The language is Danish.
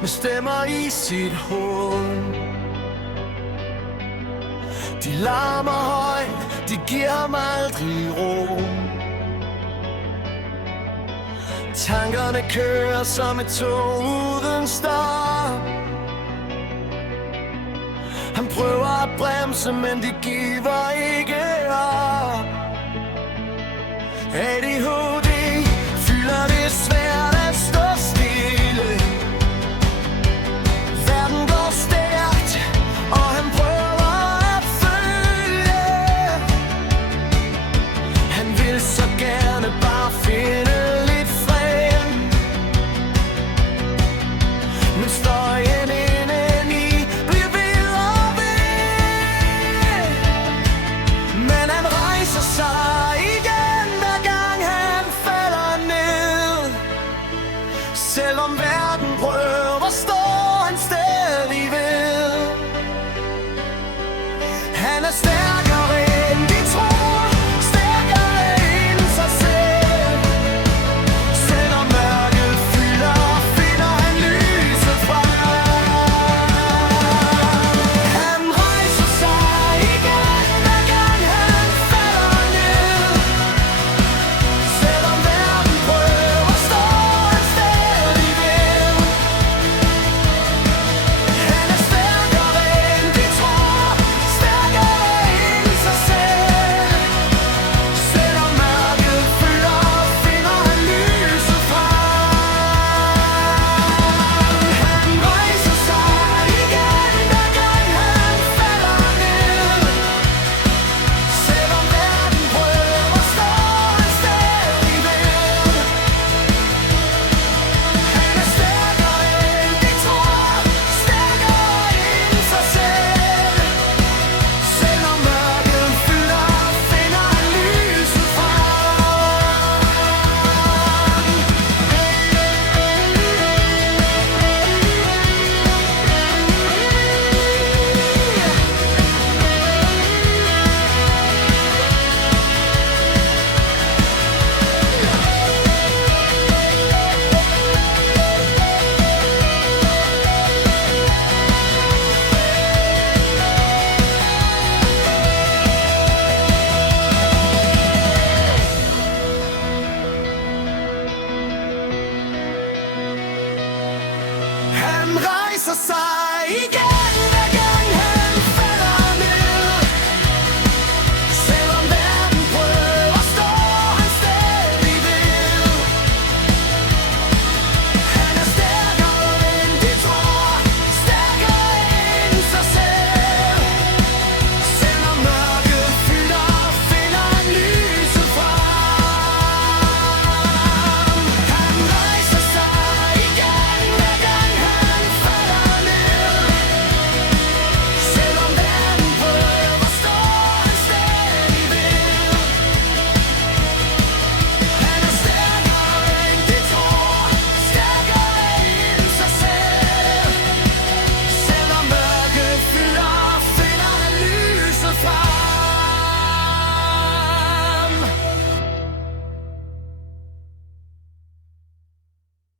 med stemmer i sit hoved. De larmer højt, de giver ham aldrig ro. Tankerne kører som et tog uden stop. Han prøver at bremse, men de giver ikke op. ADHD fylder det svært at stå stille. Verden går stærkt, og han prøver at følge. Han vil så gerne bare finde lidt fred, men støjen indeni bliver ved og ved. Men han rejser sig igen, hver gang han falder ned. Selvom verden prøver, står han stadig ved. Han er stærk.